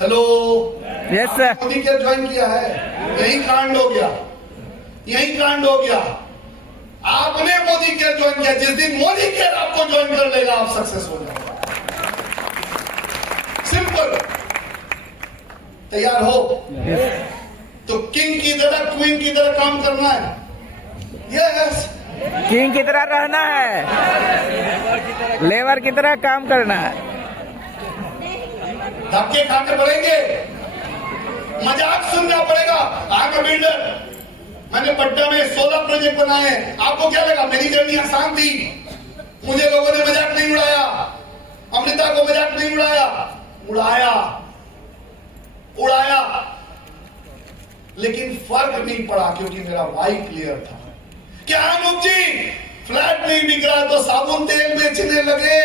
Hello, yes sir. Modi care join किया है? यही कांड हो गया। आपने मोदी केयर ज्वाइन किया। जिस दिन मोदी केयर आपको ज्वाइन कर लेगा, आप सक्सेस हो जाएगा। सिंपल। तैयार हो? तो किंग की तरह, क्वीन की तरह काम करना है। यस। किंग की तरह रहना है, लेबर की तरह काम करना है। धक्के खाने पड़ेंगे, मजाक सुनना पड़ेगा। आई एम अ बिल्डर, मैंने पटना में 16 प्रोजेक्ट बनाए। आपको क्या लगा मेरी जर्नी आसान थी? मुझे लोगों ने मजाक नहीं उड़ाया, अमृता को मजाक नहीं उड़ाया, लेकिन फर्क नहीं पड़ा क्योंकि मेरा वाई क्लियर था। क्या अनूप जी, फ्लैट नहीं बिक रहा तो साबुन तेल बेचने लगे?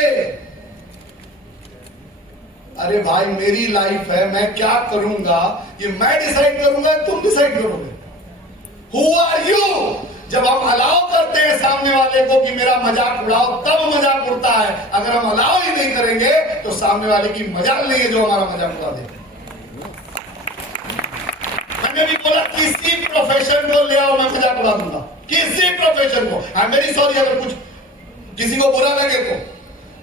अरे भाई, मेरी लाइफ है, मैं क्या करूंगा ये मैं डिसाइड करूंगा, तुम डिसाइड करोगे। Who are you? जब हम अलाउ करते हैं सामने वाले को कि मेरा मजाक उड़ाओ, तब मजाक उड़ता है। अगर हम अलाउ ही नहीं करेंगे तो सामने वाले की मजाक नहीं है जो हमारा मजाक उड़ा दे। मैंने भी बोला किसी प्रोफेशन को ले आओ, मैं मजाक उड़ा दूंगा। किसी प्रोफेशन को। आई एम वेरी सॉरी अगर कुछ किसी को बुरा लगे तो।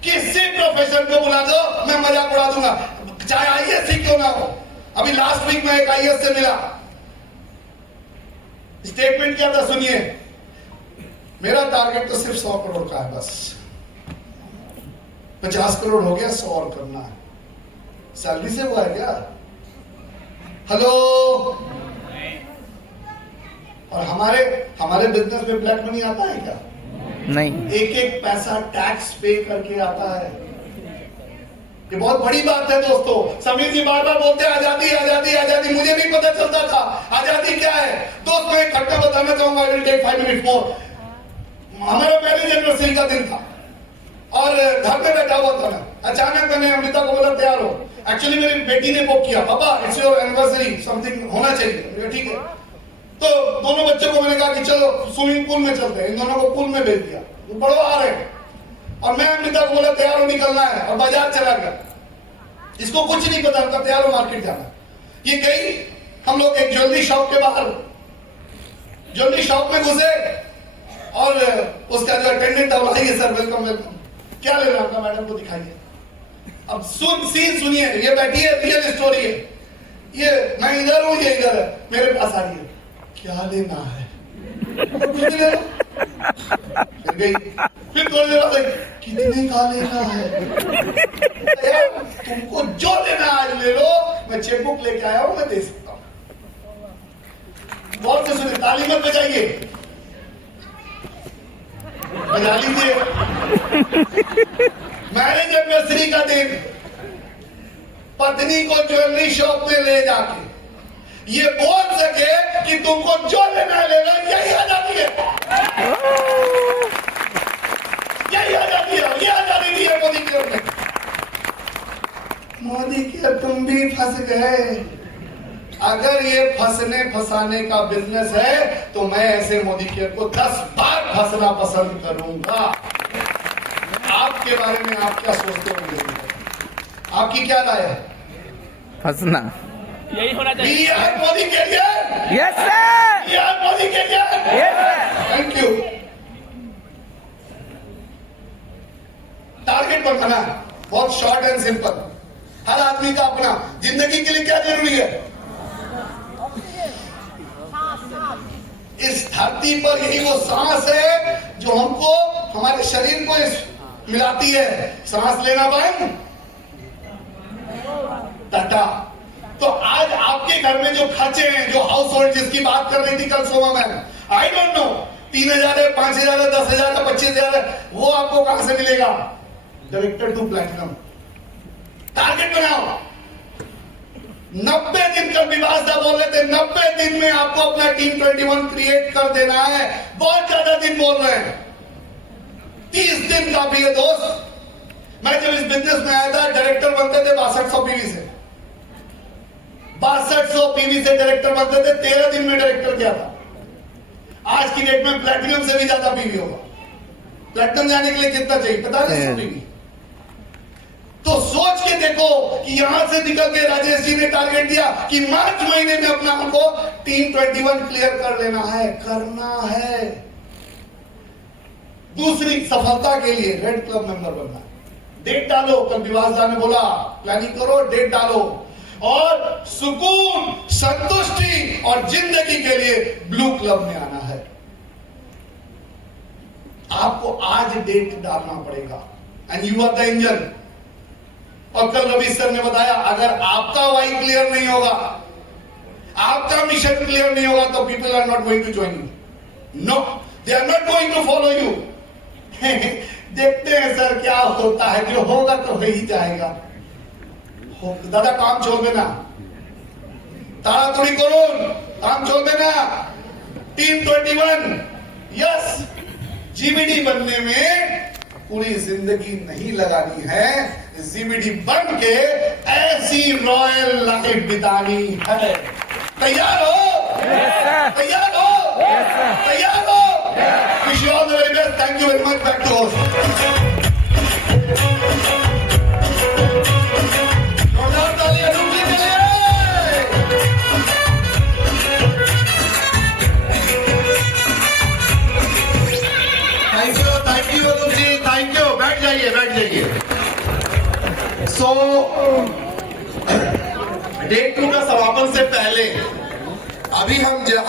किसी प्रोफेशन को बुला दो, मैं मजाक उड़ा दूंगा, चाहे आईएएस ही क्यों ना हो। अभी लास्ट वीक में एक आईएएस से मिला, स्टेटमेंट क्या था सुनिए। मेरा टारगेट तो सिर्फ 100 करोड़ का है, बस 50 करोड़ हो गया, 100 और करना है। सैलरी से हुआ है क्या? हेलो। और हमारे बिजनेस में ब्लैक मनी आता है क्या? नहीं। एक पैसा टैक्स पे करके आता है। ये बहुत बड़ी बात है दोस्तों। समीर जी बार बार बोलते हैं आजादी आजादी आजादी, मुझे नहीं पता चलता था आजादी क्या है। दोस्त मैं घटना बताना चाहूंगा, I will take 5 minute more. हमारा मैरिज एनिवर्सरी का दिन था और घर में बैठा हुआ था मैं। अचानक मैंने अमृता को बोला तैयार हो। एक्चुअली मेरी बेटी ने बुक किया, पापा इट्स योर एनिवर्सरी, समथिंग होना चाहिए। ठीक है, तो दोनों बच्चों को मैंने कहा कि चलो स्विमिंग पूल में चलते हैं। इन दोनों को पूल में भेज दिया, वो बड़ो आ रहे हैं और मैं अमृता को बोला तैयार हो, निकलना है। और बाजार चला गया, इसको कुछ नहीं पता था, तैयार हो मार्केट जाना। ये गई, हम लोग एक ज्वेलरी शॉप के बाहर, ज्वेलरी शॉप में घुसे और उसका जो अटेंडेंट था, आइए सर, वेलकम वेलकम, क्या लेना आपका, मैडम को दिखाइए। अब सीन सुनिए, ये बैठी है, रियल स्टोरी है। ये मैं इधर हूं, ये इधर है, मेरे पास आ रही है, क्या लेना है? फिर गई, फिर थोड़ी देर बाद कितने का लेना है? तुमको जो लेना आज ले लो, मैं चेकबुक लेके आया हूं, मैं दे सकता हूं। बहुत से सुनिए, ताली मत बजाइए, बजा लीजिए। मैरिज एनिवर्सरी का दिन, पत्नी को ज्वेलरी शॉप में ले जाके ये बोल सके कि तुमको जो लेना ले लो, यही आजादी है, यही आजादी है, ये आजादी दी है मोदी की ने। मोदी के तुम भी फंस गए। अगर ये फंसने फंसाने का बिजनेस है तो मैं ऐसे मोदी केयर को 10 बार फंसना पसंद करूंगा। आपके बारे में आप क्या सोचते होंगे? आपकी क्या राय है? फंसना। We are Modi care. Yes sir. We are Modi care. Yes sir. Thank you. Target बनाना है, बहुत शॉर्ट एंड सिंपल। हर आदमी का अपना जिंदगी के लिए क्या जरूरी है? इस धरती पर यही वो सांस है जो हमको हमारे शरीर को मिलाती है। सांस लेना बंद, टाटा। तो आज आपके घर में जो खर्चे हैं, जो हाउस होल्ड जिसकी बात कर रही थी कल Soma ma'am, I don't know 3,000 है, 5,000 है, 10,000 है, 25,000 है, वो आपको कहां से मिलेगा? Director to platinum. टारगेट बनाओ। 90 दिन का विवाद था, बोल रहे थे 90 दिन में आपको अपना टीम 21 क्रिएट कर देना है। बहुत ज्यादा दिन बोल रहे हैं, 30 दिन का भी है दोस्त। मैं जब इस बिजनेस में आया था, डायरेक्टर बनते थे 6200 पीवी से, 6200 पीवी से डायरेक्टर बनते थे। 13 दिन में डायरेक्टर किया था। आज की डेट में प्लैटिनम से भी ज्यादा पीवी होगा। प्लैटिनम जाने के लिए कितना चाहिए पता है? पीवी। तो सोच के देखो कि यहां से निकल के राजेश जी ने टारगेट दिया कि मार्च महीने में अपना हमको टीम 21 क्लियर कर लेना है, करना है। दूसरी सफलता के लिए रेड क्लब मेंबर बनना है। डेट डालो, कल विवासदा ने बोला प्लानिंग करो, डेट डालो, और सुकून, संतुष्टि और जिंदगी के लिए ब्लू क्लब में आना है। आपको आज डेट डालना पड़ेगा, and you are the engine. और कल रवि सर ने बताया, अगर आपका वाई क्लियर नहीं होगा, आपका मिशन क्लियर नहीं होगा, तो people are not going to join you. No, they are not going to follow you. देखते हैं सर क्या होता है, जो होगा तो हो ही जाएगा। दादा काम छोड़बे ना, ताड़ातड़ी करुन, काम छोड़बे ना। टीम 21 यस, जीबीडी बनने में पूरी जिंदगी नहीं लगानी है। जीबीडी बन के ऐसी रॉयल लाइफ बितानी है। तैयार हो? तैयार हो? तैयार हो? Wish you all the very best. Thank you very much. Back to host. जोरदार तालियां अनूप जी के लिए। Thank you Anoop ji, thank you. बैठ जाइए, बैठ जाइए। सो डे 2 का समापन से पहले अभी हम जहां